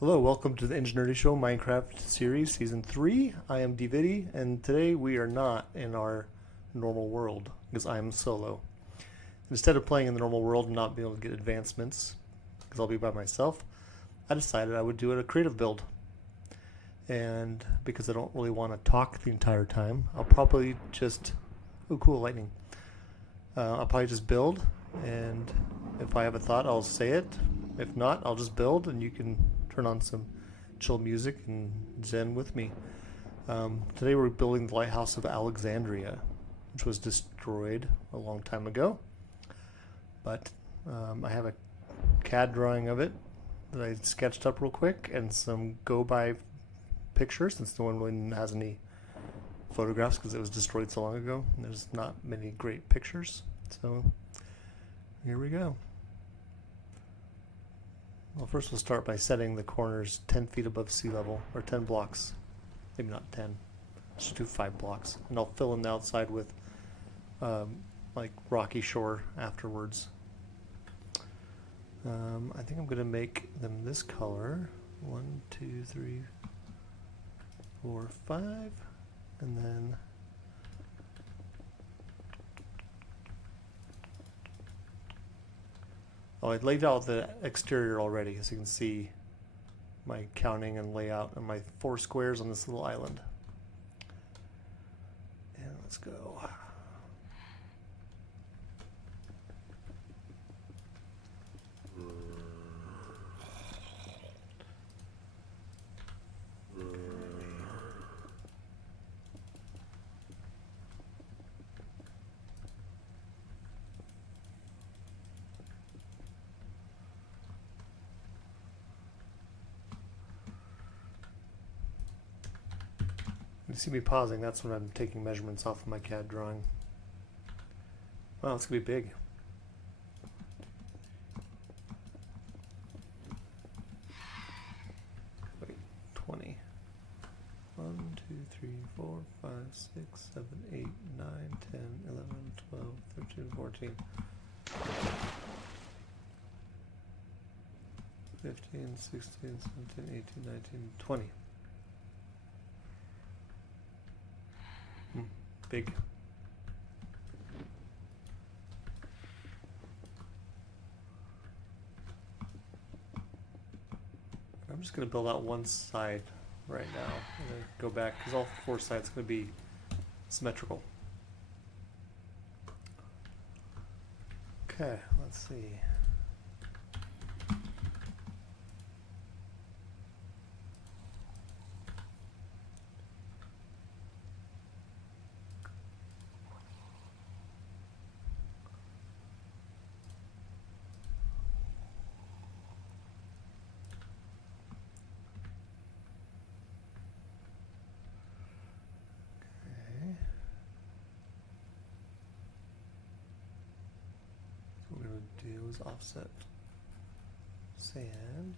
Hello, welcome to the Ingenuity Show Minecraft series, season 3. I am DViddy, and today we are not in our normal world, because I am solo. Instead of playing in the normal world and not being able to get advancements, because I'll be by myself, I decided I would do a creative build. And because I don't really want to talk the entire time, I'll probably just... Oh, cool, lightning. I'll probably just build, and if I have a thought, I'll say it. If not, I'll just build, and you can turn on some chill music and zen with me. Today we're building the Lighthouse of Alexandria, which was destroyed a long time ago. But I have a CAD drawing of it that I sketched up real quick, and some go-by pictures, since no one really has any photographs because it was destroyed so long ago. And there's not many great pictures. So here we go. Well, first we'll start by setting the corners 10 feet above sea level, or 10 blocks. Maybe not 10. Just do 5 blocks. And I'll fill in the outside with like rocky shore afterwards. I think I'm going to make them this color. 1, 2, 3, 4, 5. And then... Oh, I laid out the exterior already, so you can see my counting and layout and my 4 squares on this little island. And let's go. You see me pausing, that's when I'm taking measurements off of my CAD drawing. Wow, it's going to be big. Wait, 20. 1, 2, 3, 4, 5, 6, 7, 8, 9, 10, 11, 12, 13, 14. 15, 16, 17, 18, 19, 20. Big. I'm just going to build out one side right now. I'm going to go back because all 4 sides are going to be symmetrical. Okay, let's see. What we're going to do is offset sand.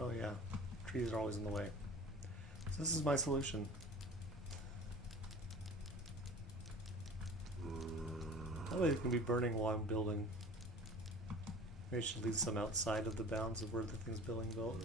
Oh yeah, trees are always in the way. So this is my solution. That way it can be burning while I'm building. Maybe I should leave some outside of the bounds of where the thing's being built.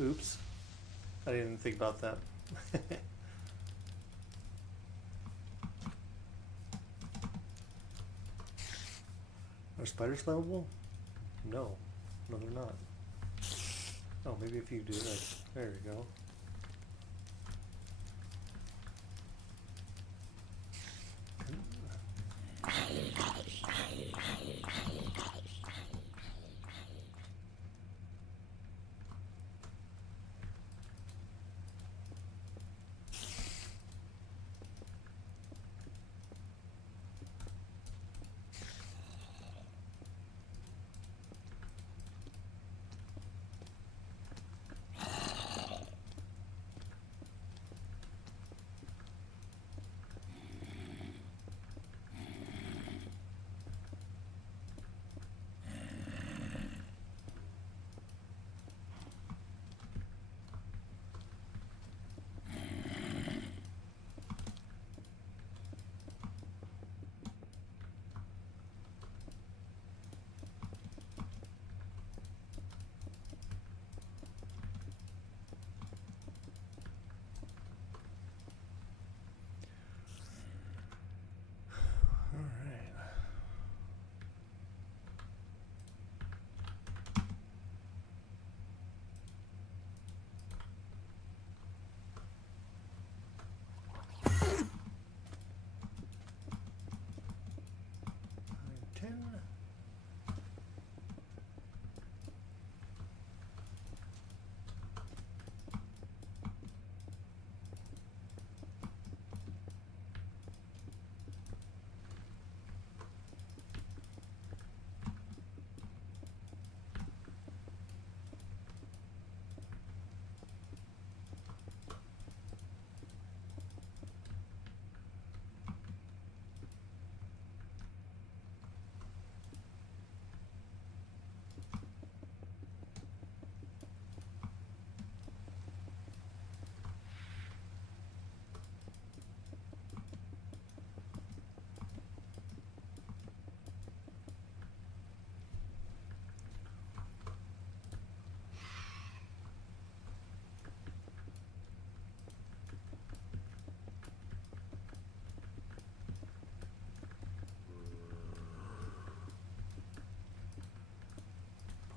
Oops. I didn't even think about that. Are spiders flammable? No. No, they're not. Oh, maybe if you do that. There we go.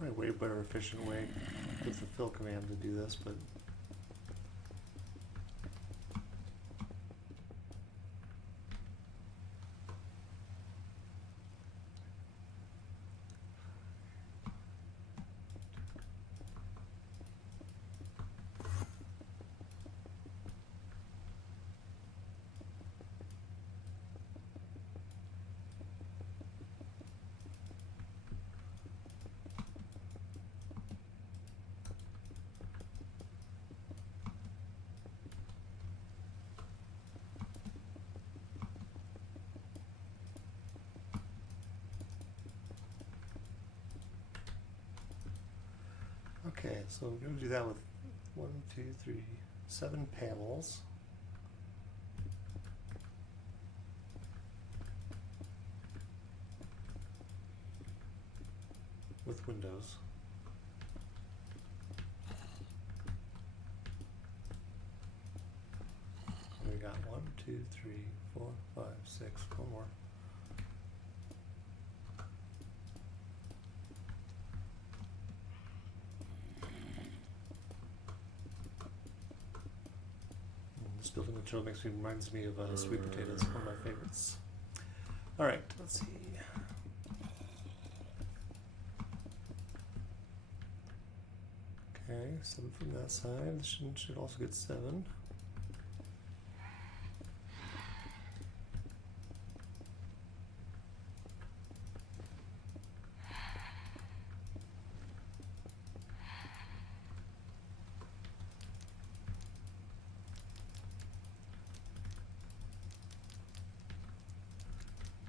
Probably a way better efficient way with the fill command to do this, but okay, so we're going to do that with 1, 2, 3, 7 panels. With windows. We got 1, 2, 3, 4, 5, 6, one more. building material reminds me of sweet potatoes, one of my favorites. All right, let's see. Okay, 7 from that side. This should also get 7.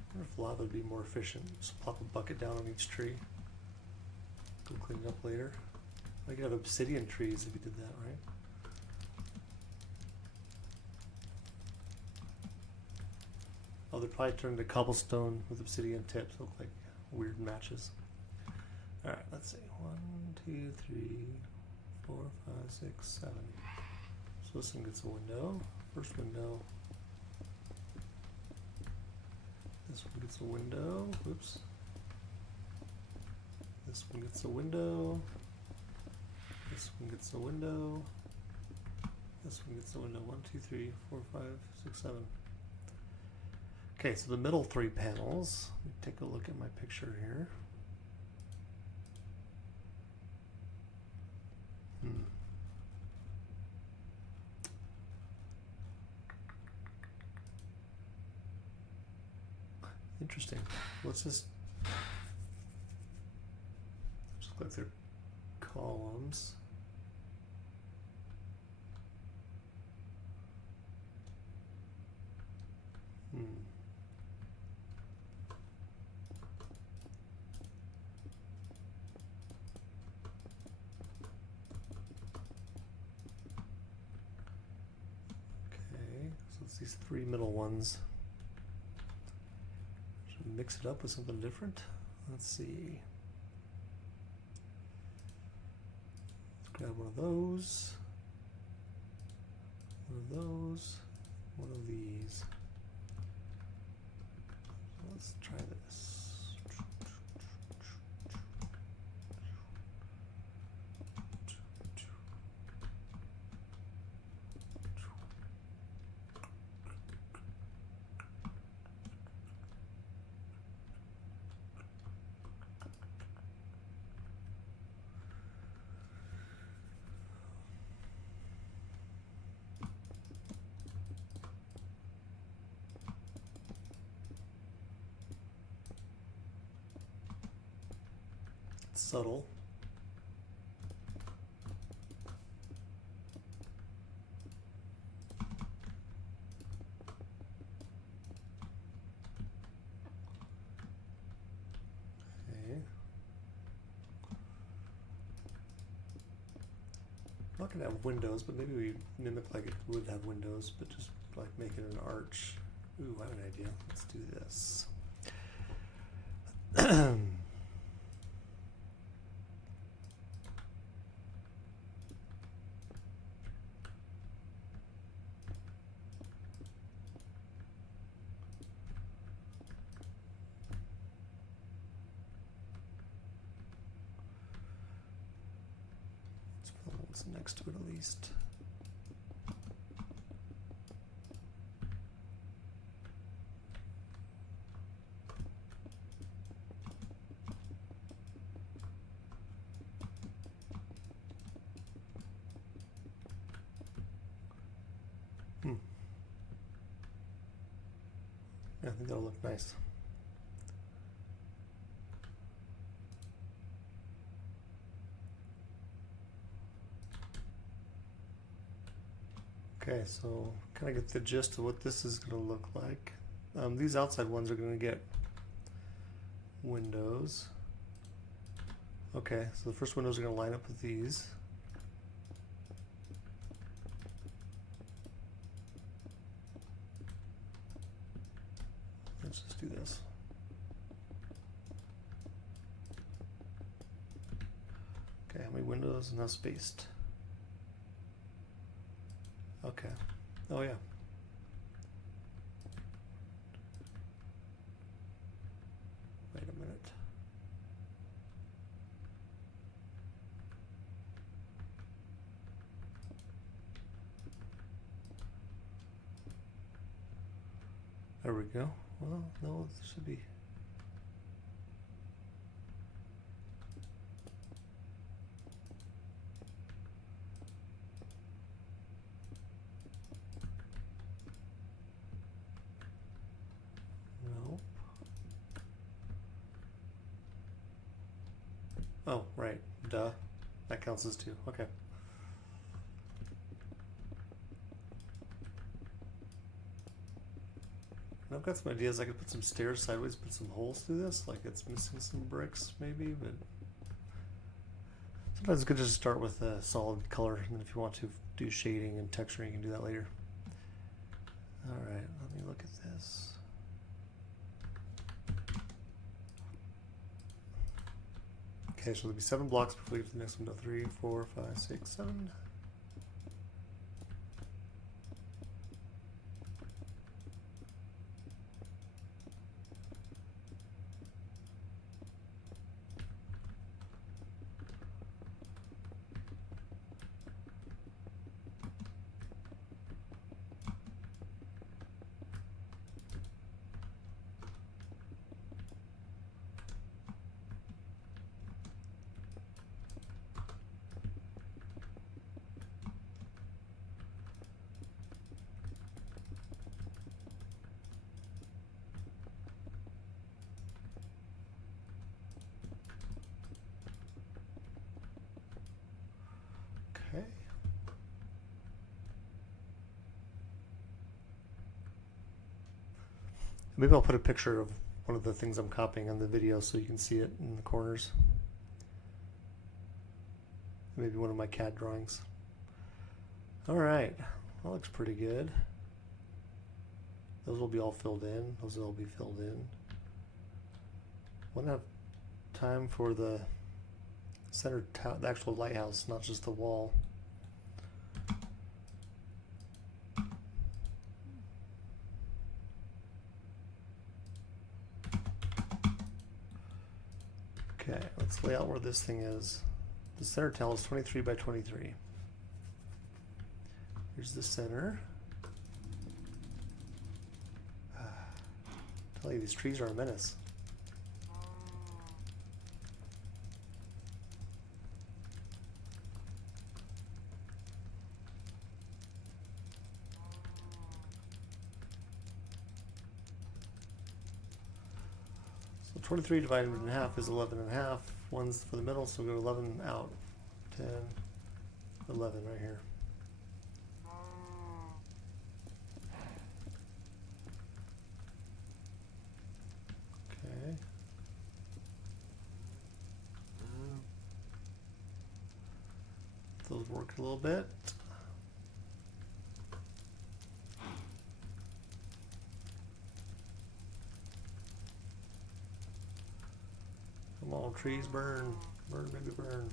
I wonder if lava would be more efficient. Just plop a bucket down on each tree. Go clean it up later. I could have obsidian trees if you did that, right? Oh, they'd probably turn into cobblestone with obsidian tips. Look like weird matches. Alright, let's see. 1, 2, 3, 4, 5, 6, 7. So this one gets a window. First window. This one gets a window. Whoops. This one gets a window. This one gets a window. This one gets a window. 1, 2, 3, 4, 5, 6, 7. Okay, so the middle 3 panels. Let me take a look at my picture here. Interesting. Let's just look like they're columns. Okay, so it's these 3 middle ones. Mix it up with something different. Let's see. Let's grab one of those. One of those. One of these. So let's try this. Subtle. Okay. I'm not gonna have windows, but maybe we mimic like it would have windows, but just like make it an arch. Ooh, I have an idea. Let's do this. Next to it at least. Yeah, I think that'll look nice. Okay, so kind of get the gist of what this is going to look like. These outside ones are going to get windows. Okay, so the first windows are going to line up with these. Let's just do this. Okay, how many windows? Now spaced. Okay. Oh yeah. Wait a minute. There we go. Well, no, this should be. No. Oh, right. Duh. That counts as 2. Okay. And I've got some ideas. I could put some stairs sideways, put some holes through this, like it's missing some bricks maybe, but sometimes it's good to just start with a solid color, and then if you want to do shading and texturing, you can do that later. Alright, let me look at this. Okay, so there'll be 7 blocks before we get to the next window. 3, 4, 5, 6, 7. Okay. Maybe I'll put a picture of one of the things I'm copying on the video so you can see it in the corners. Maybe one of my CAD drawings. Alright, that looks pretty good. Those will be all filled in. Those will all be filled in. Won't have time for the center, the actual lighthouse, not just the wall. Okay, let's lay out where this thing is. The center tile is 23 by 23. Here's the center. Tell you, these trees are a menace. So 23 divided in half is 11 and a half. One's for the middle, so we'll go 11 out. 10, 11 right here. Okay. Those work a little bit. Come on, trees, burn. Burn, baby, burn.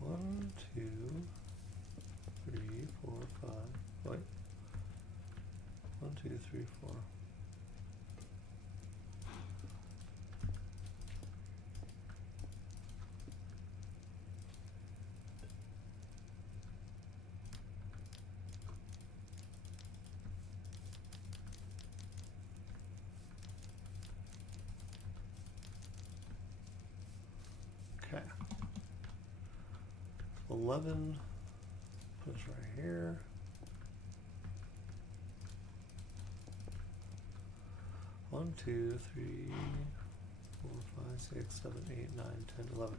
One, two, three, four, five. Wait. 1, 2, 3, 4. Okay. 11. Put this right here. One, 2, 3, 4, 5, 6, 7, 8, 9, 10, 11.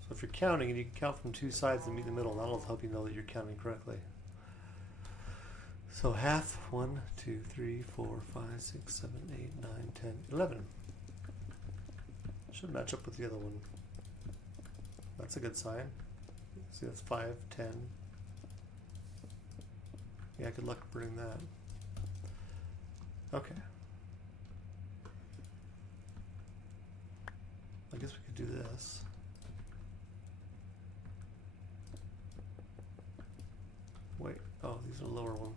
So if you're counting, and you can count from 2 sides and meet in the middle, that'll help you know that you're counting correctly. So half, 1, 2, 3, 4, 5, 6, 7, 8, 9, 10, 11. Should match up with the other one. That's a good sign. See, that's 5, 10. Yeah, good luck burning that. Okay. I guess we could do this. Wait, oh, these are the lower one.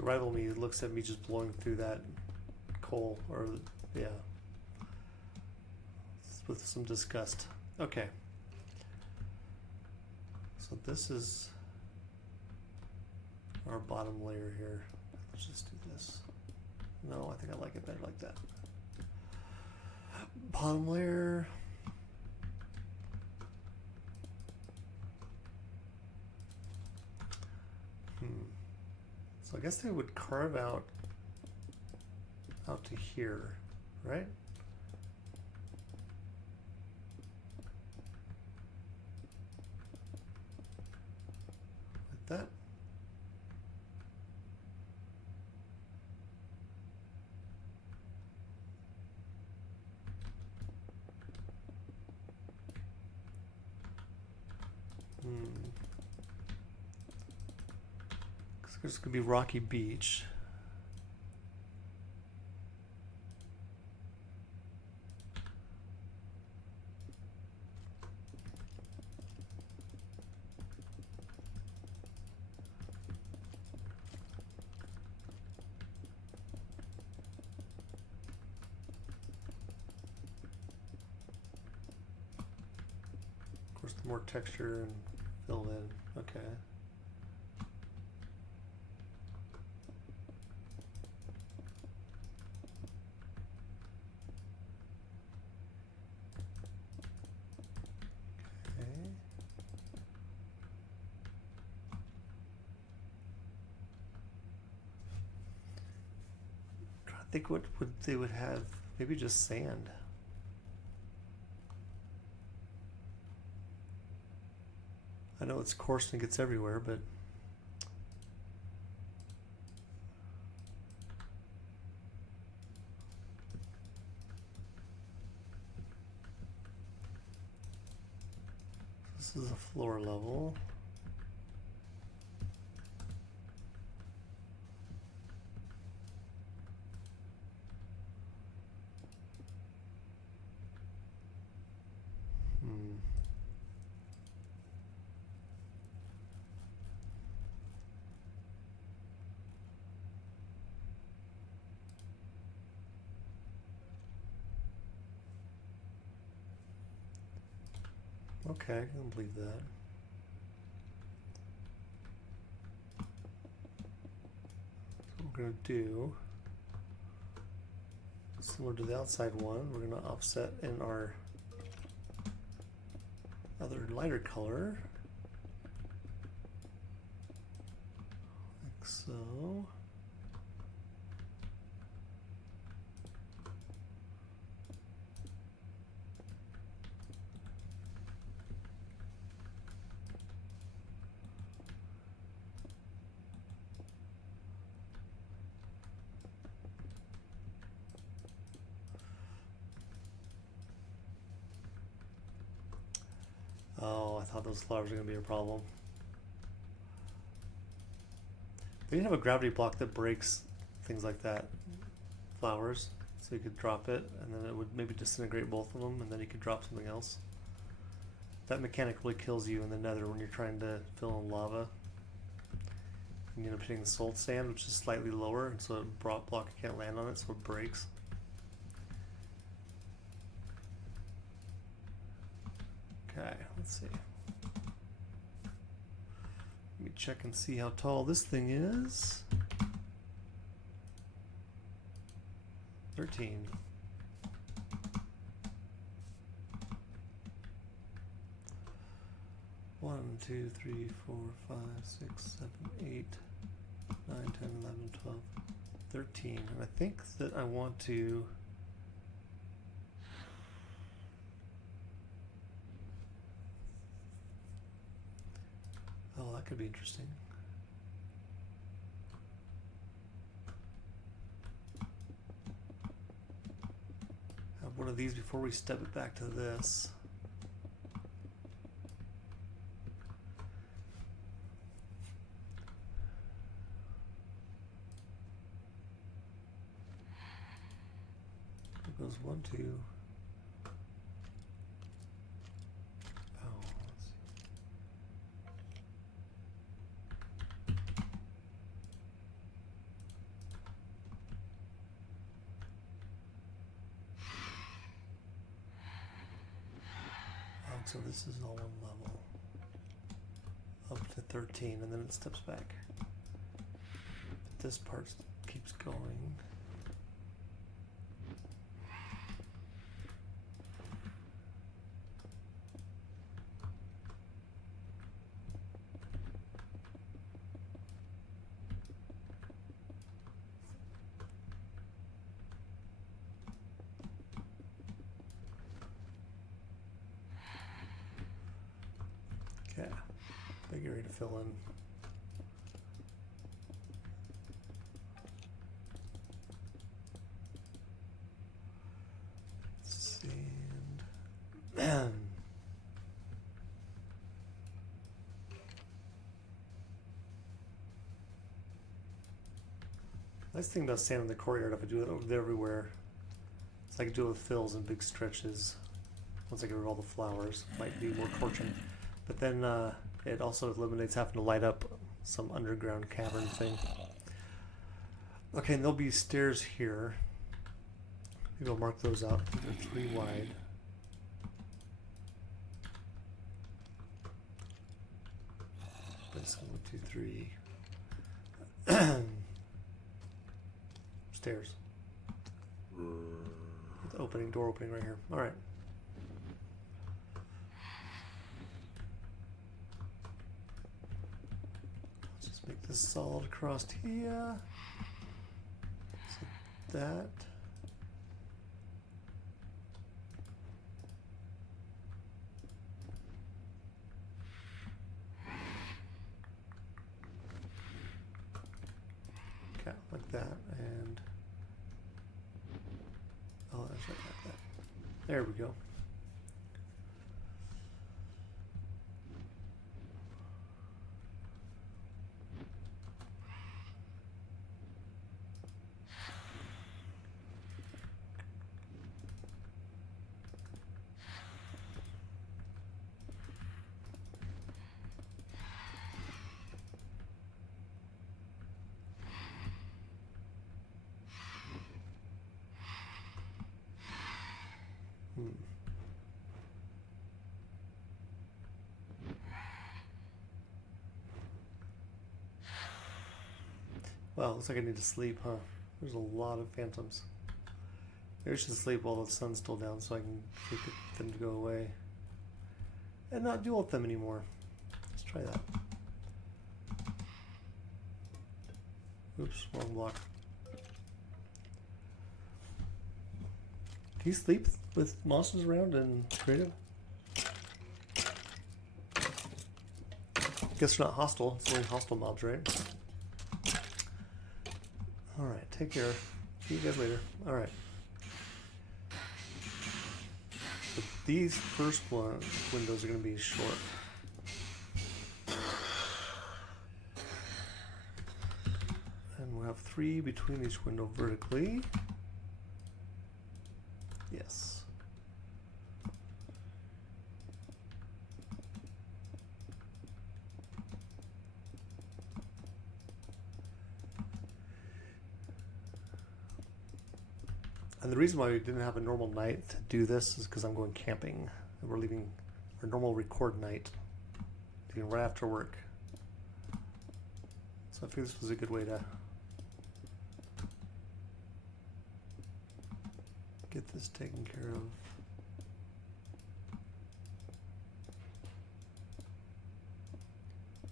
Survival me looks at me just blowing through that coal, or yeah, with some disgust. Okay. So this is our bottom layer here. Let's just do this. No, I think I like it better like that. Bottom layer. So I guess they would carve out to here, right? Like that. This could be rocky beach. Of course, the more texture and fill in. Okay. I think what they would have, maybe just sand. I know it's coarse and gets everywhere, but this is a floor level. Okay, I can believe that. So what we're going to do, similar to the outside one, we're going to offset in our other lighter color, like so. Oh, I thought those flowers were going to be a problem. They didn't have a gravity block that breaks things like that, flowers, so you could drop it and then it would maybe disintegrate both of them and then you could drop something else. That mechanic really kills you in the nether when you're trying to fill in lava. You end up hitting the salt sand, which is slightly lower, and so a block can't land on it, so it breaks. Okay, let's see. Let me check and see how tall this thing is. 13. One, 2, 3, 4, 5, 6, 7, 8, 9, 10, 11, 12, 13. And I think that I want to oh, that could be interesting. Have one of these before we step it back to this. It goes 1, 2. So this is all one level. Up to 13, and then it steps back. But this part keeps going. Okay, big area to fill in. And nice thing about sand in the courtyard, if I do it over there everywhere, is I can do it with fills and big stretches. Once I get rid of all the flowers, it might be more torching. But then it also eliminates having to light up some underground cavern thing. Okay, and there'll be stairs here. Maybe I'll mark those out. They're 3 wide. That's 1, 2, 3. Stairs. With opening, door opening right here. All right. Let's just make this solid across here. So that. Okay, like that, and oh, that's right, like that. There we go. Well, looks like I need to sleep, huh? There's a lot of phantoms. Maybe I should sleep while the sun's still down so I can get them to go away. And not deal with them anymore. Let's try that. Oops, wrong block. Can you sleep with monsters around and creative? Guess they're not hostile. It's only hostile mobs, right? Alright, take care. See you guys later. Alright. So these first windows are going to be short. And we'll have 3 between each window vertically. Yes. And the reason why we didn't have a normal night to do this is because I'm going camping. We're leaving our normal record night, leaving right after work. So I figured this was a good way to get this taken care of.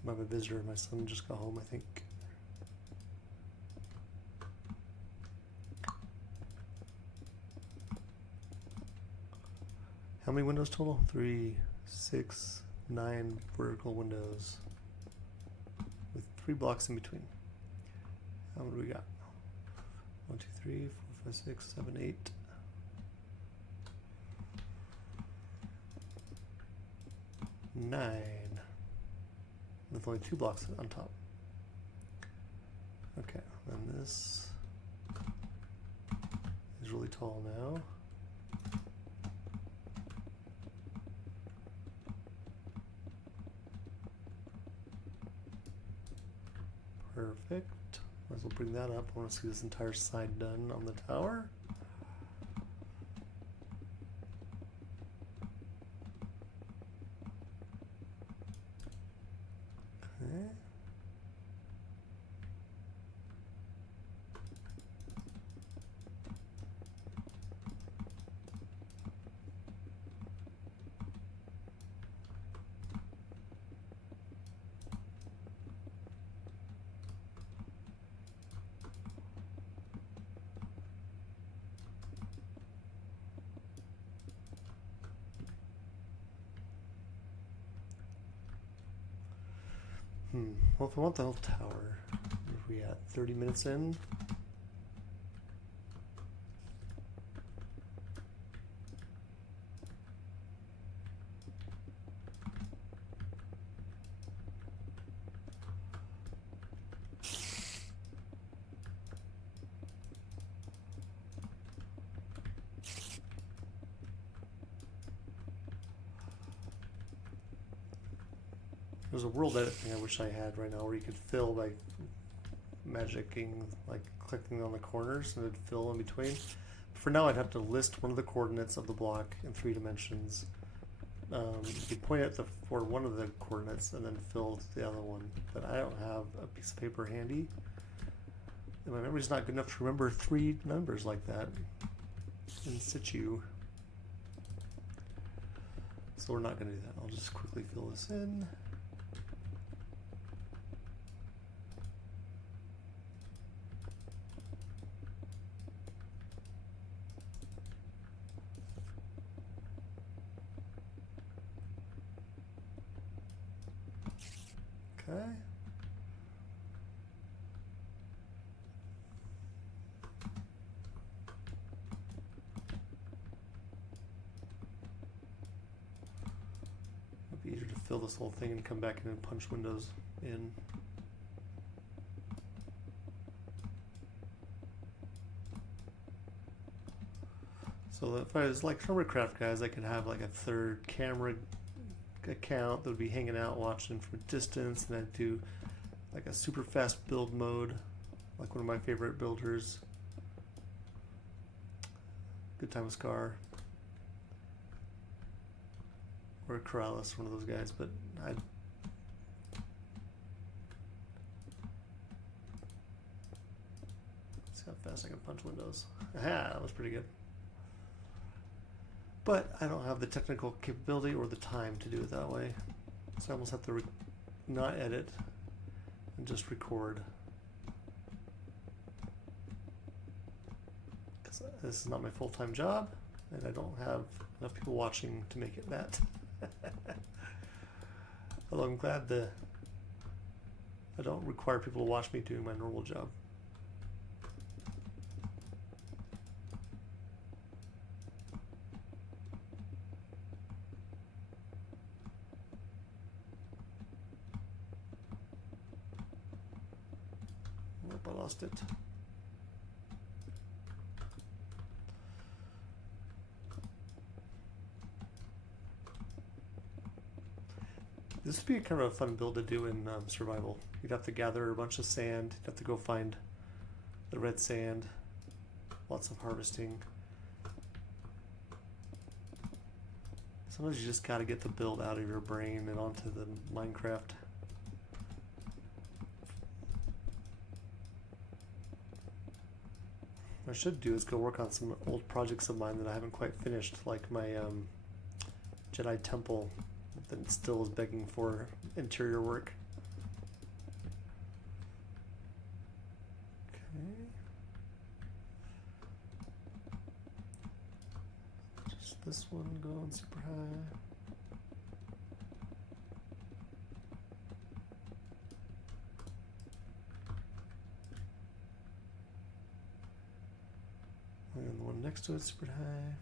I have a visitor. My son just got home, I think. How many windows total? 3, 6, 9 vertical windows with 3 blocks in between. How many do we got? 1, 2, 3, 4, 5, 6, 7, 8. 9. With only 2 blocks on top. Okay, and this is really tall now. Perfect. Might as well bring that up. I want to see this entire side done on the tower. Well, if I want the whole tower, what are we at? 30 minutes in? There's a world edit thing I wish I had right now where you could fill by magicking, like clicking on the corners and it'd fill in between. For now, I'd have to list one of the coordinates of the block in 3 dimensions. You point at for one of the coordinates and then fill the other one. But I don't have a piece of paper handy. And my memory's not good enough to remember 3 numbers like that in situ. So we're not going to do that. I'll just quickly fill this in. Okay. It'd be easier to fill this whole thing and come back in and punch windows in. So if I was like Hermitcraft guys, I could have like a 3rd camera account that would be hanging out watching from a distance, and I'd do like a super fast build mode, like one of my favorite builders, Good Time with Scar, or Corrales, one of those guys. But I'd see how fast I can punch windows. Aha, that was pretty good. But I don't have the technical capability or the time to do it that way. So I almost have to not edit and just record. Because this is not my full-time job, and I don't have enough people watching to make it that. Although I'm glad I don't require people to watch me doing my normal job. I lost it. This would be kind of a fun build to do in survival. You'd have to gather a bunch of sand. You'd have to go find the red sand. Lots of harvesting. Sometimes you just gotta get the build out of your brain and onto the Minecraft. What I should do is go work on some old projects of mine that I haven't quite finished, like my Jedi temple that still is begging for interior work. Okay. Just this one going super high. And the one next to it super high.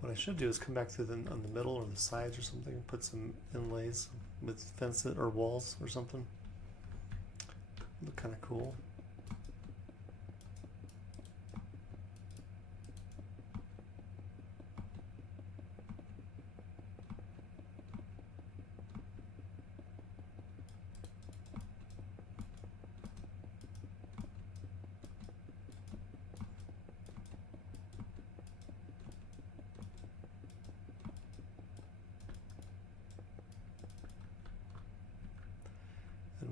What I should do is come back to on the middle or the sides or something and put some inlays with fences or walls or something. Look kind of cool.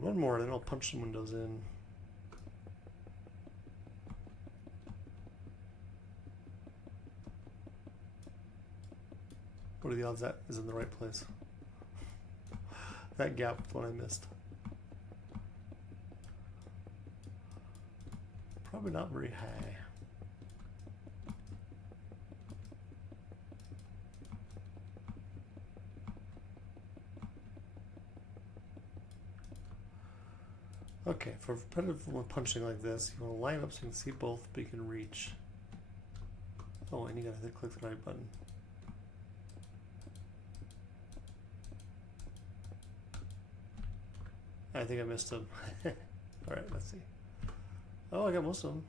one more, then I'll punch some windows in. What are the odds that is in the right place? That gap is what I missed. Probably not very high. Okay, for repetitive punching like this, you want to line up so you can see both, but you can reach. Oh, and you gotta click the right button. I think I missed them. Alright, let's see. Oh, I got most of them.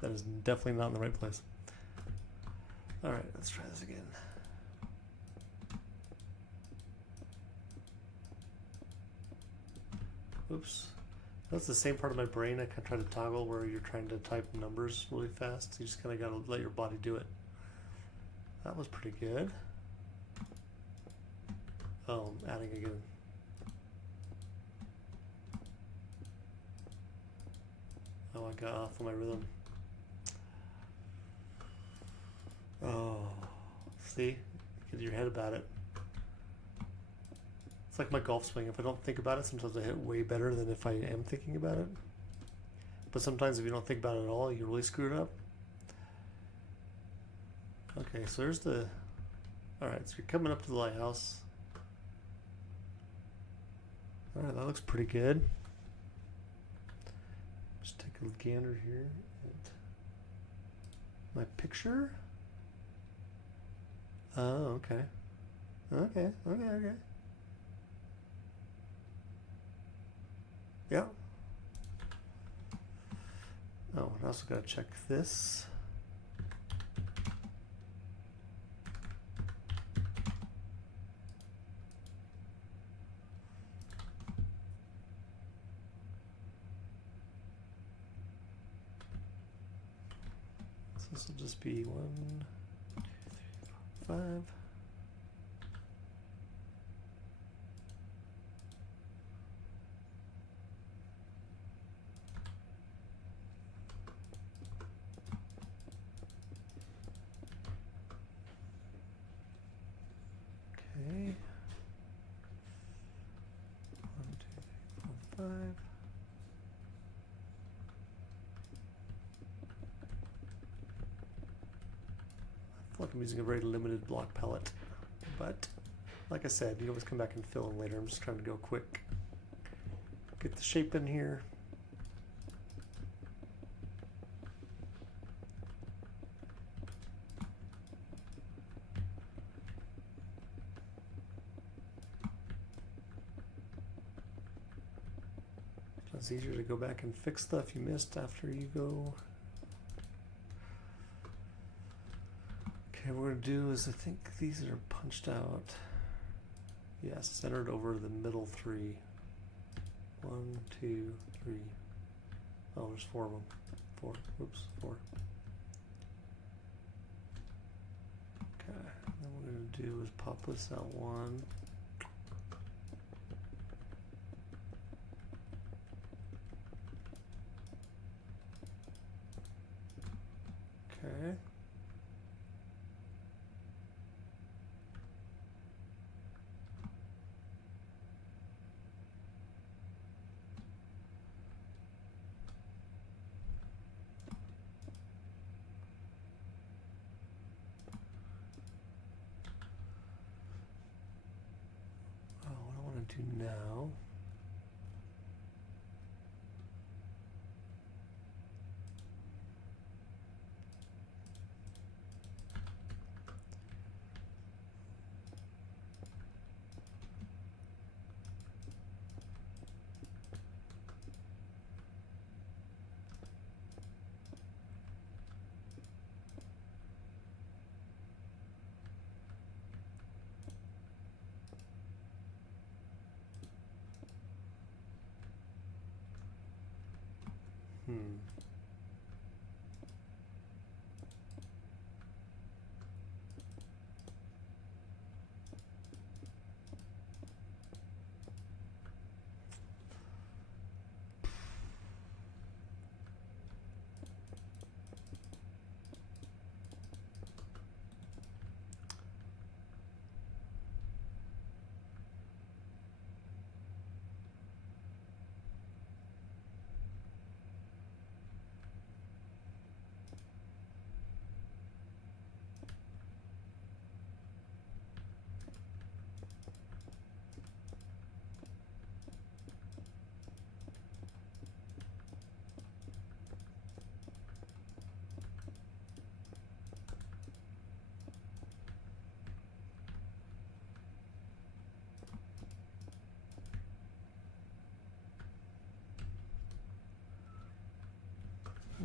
That is definitely not in the right place. Alright, let's try this again. Oops. That's the same part of my brain I can try to toggle where you're trying to type numbers really fast. You just kind of got to let your body do it. That was pretty good. Oh, I'm adding again. Oh, I got off on my rhythm. Oh, see? Get your head about it. It's like my golf swing. If I don't think about it, sometimes I hit way better than if I am thinking about it. But sometimes if you don't think about it at all, you really screw it up. Okay, so there's the... Alright, so you're coming up to the lighthouse. Alright, that looks pretty good. Just take a gander here at my picture. Oh, okay. Okay. Yeah. Oh, I also gotta check this. So this will just be 1, 2, 3, 4, 5. Okay. 1, 2, 3, 4, 5. I feel like I'm using a very limited block palette, but like I said, you can always come back and fill in later. I'm just trying to go quick. Get the shape in here. It's easier to go back and fix stuff you missed after you go. Okay, what we're gonna do is I think these are punched out. Yes, centered over the middle 3. 1, 2, 3. Oh, there's 4 of them. 4. Oops, 4. Okay, then what we're gonna do is pop this out 1. Okay. Oh, what I want to do now.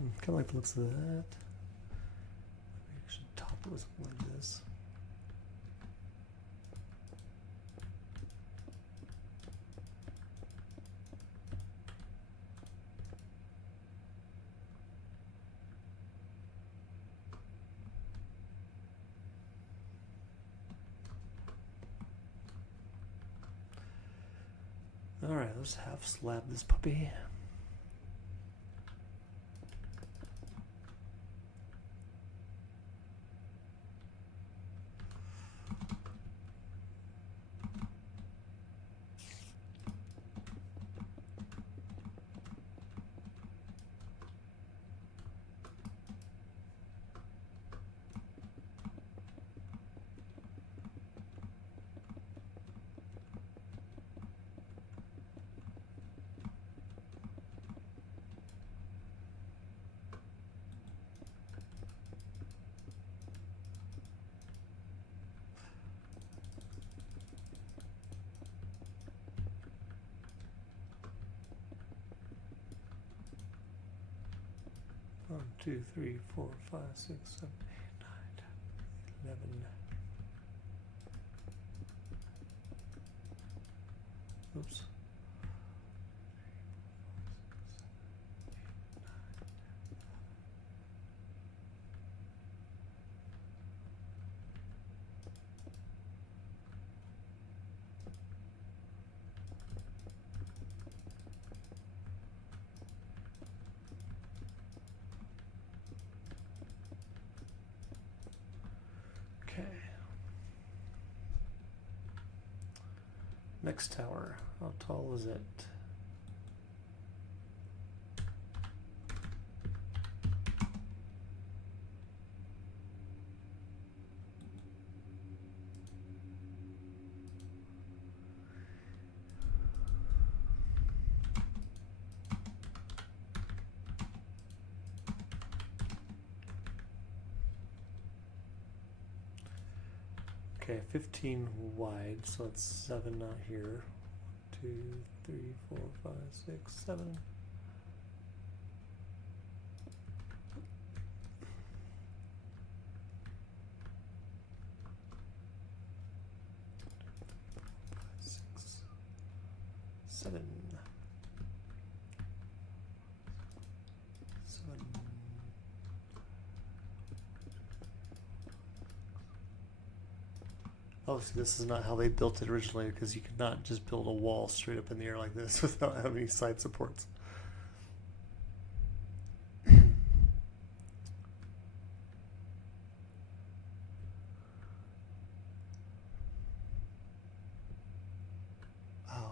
Kind of like the looks of that. Maybe I should top it with something like this. Alright, let's half slab this puppy. One, 2, 3, 4, 5, 6, 7, 8, 9, 10, 11. Oops. Okay. Next tower. How tall is it? Okay, 15 wide, so it's 7 out here. 2, 3, 4, 5, 6, 7. Seven. Obviously, this is not how they built it originally, because you could not just build a wall straight up in the air like this without having any side supports. Oh,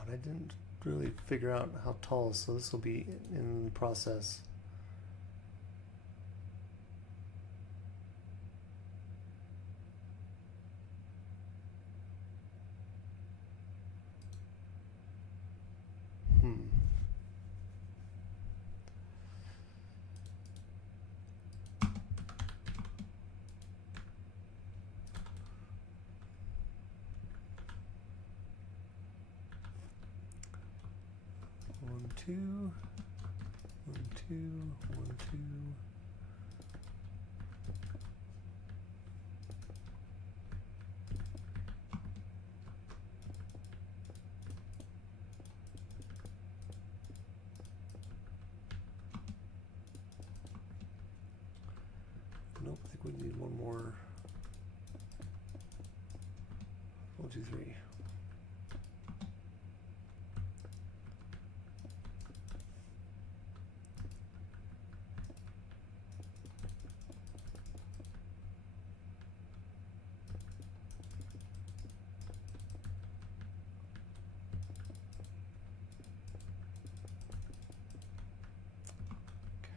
and I didn't really figure out how tall, so this will be in process. One, two, 1, 2, 1, 2. Nope, I think we need one more. 1, 2, 3.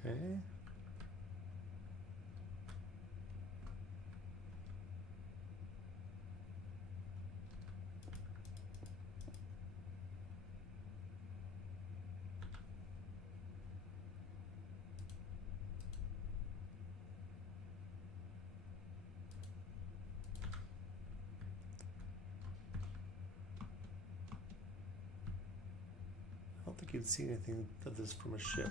Okay. I don't think you'd see anything of this from a ship.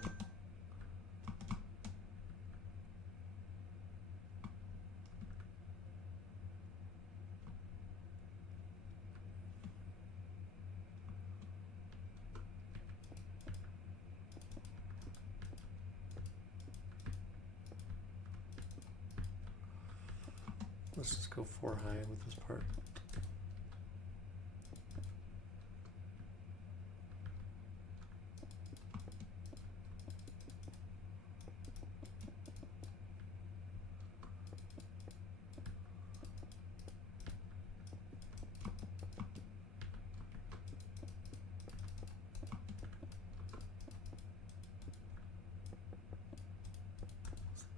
Let's just go 4 high with this part.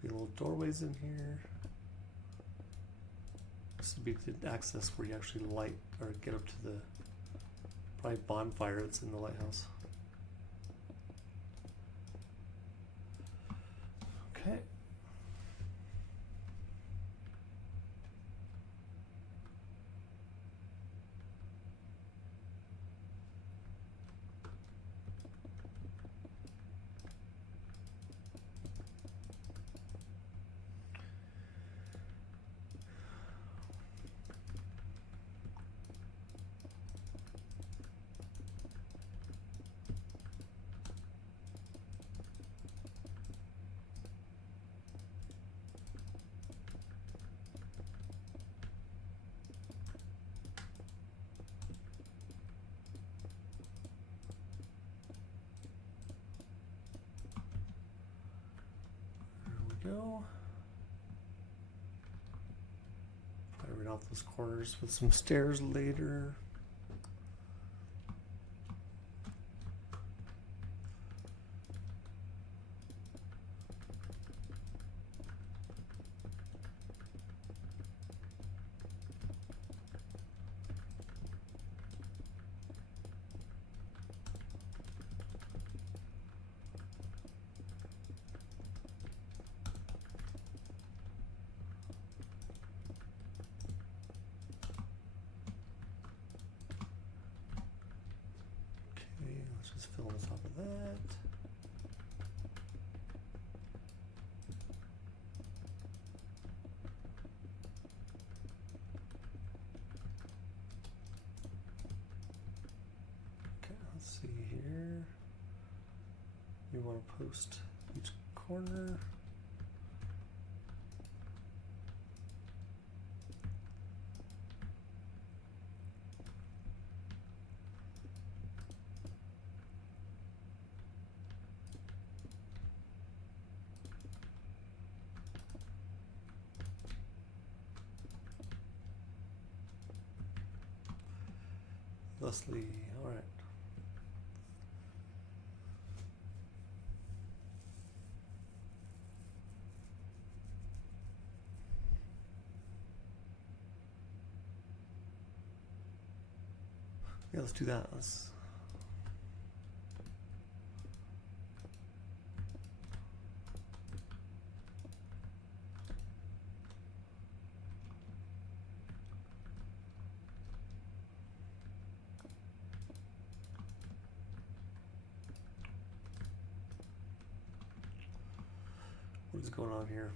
Little doorways in here. This would be the access where you actually light or get up to the probably bonfire that's in the lighthouse. Okay. Go. Probably rid off those corners with some stairs later. Just fill on top of that. Okay, let's see here. You want to post each corner. Leslie, all right. Yeah, let's do that. What is going on here?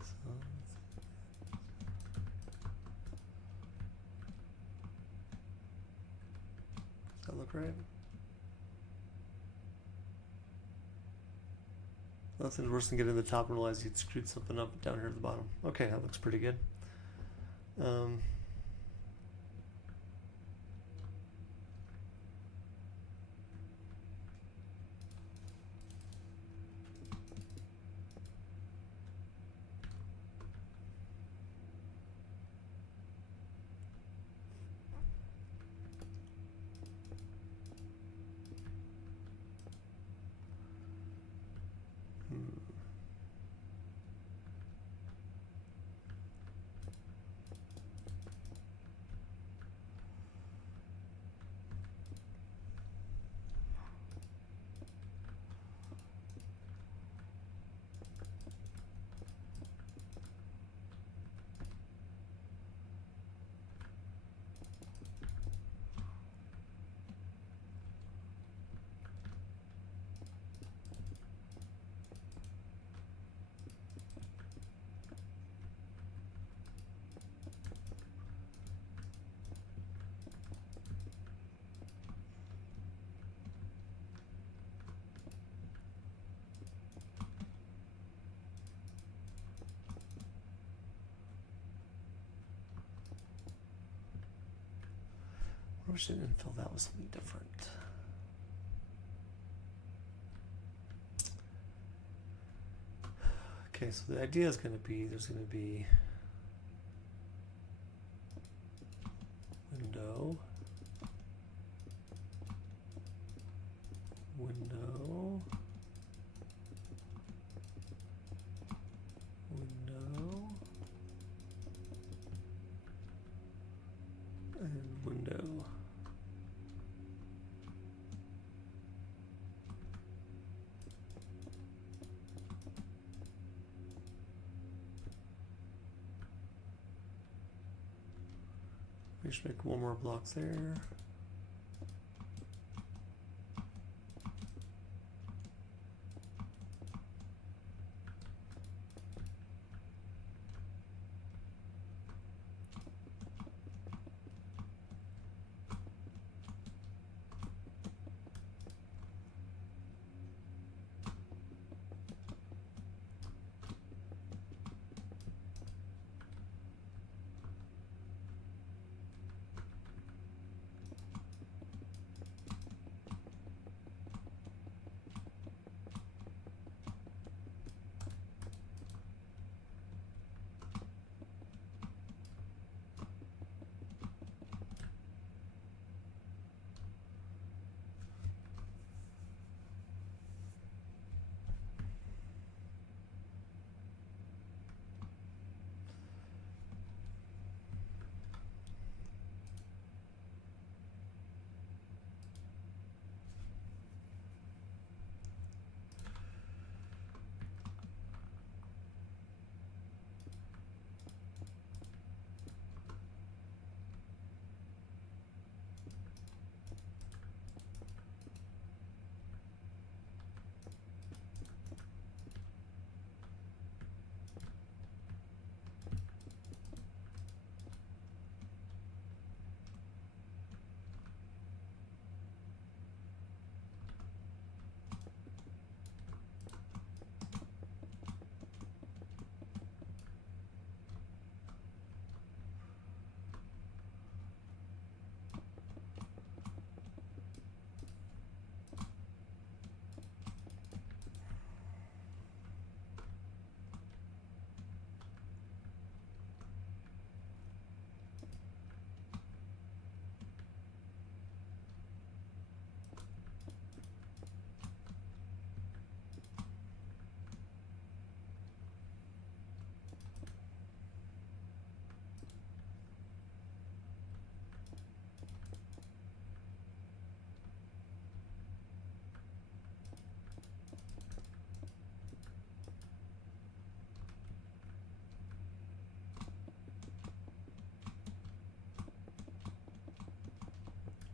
Does that look right? Nothing's worse than getting to the top and realize you'd screwed something up down here at the bottom. Okay, that looks pretty good. I wish I didn't fill that with something different. Okay, so the idea is going to be there's going to be window, window, window, and window. We should make one more block there.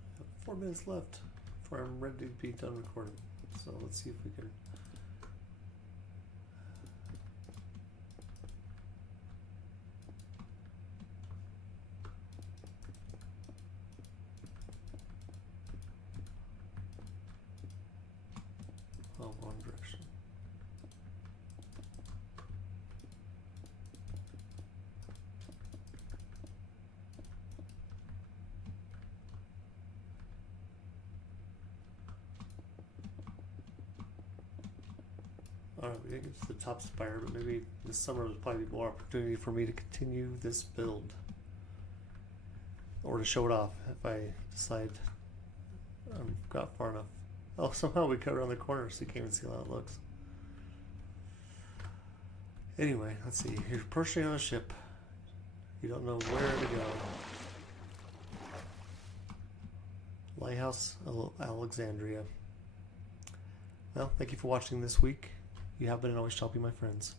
I have 4 minutes left before I'm ready to be done recording. So let's see if we can. Oh, wrong direction. Alright, we didn't get to the top spire, but maybe this summer there's probably more opportunity for me to continue this build. Or to show it off if I decide I've got far enough. Oh, somehow we cut around the corner so you can't even see how it looks. Anyway, let's see. You're approaching on a ship. You don't know where to go. Lighthouse of Alexandria. Well, thank you for watching this week. You have been and always shall be my friends.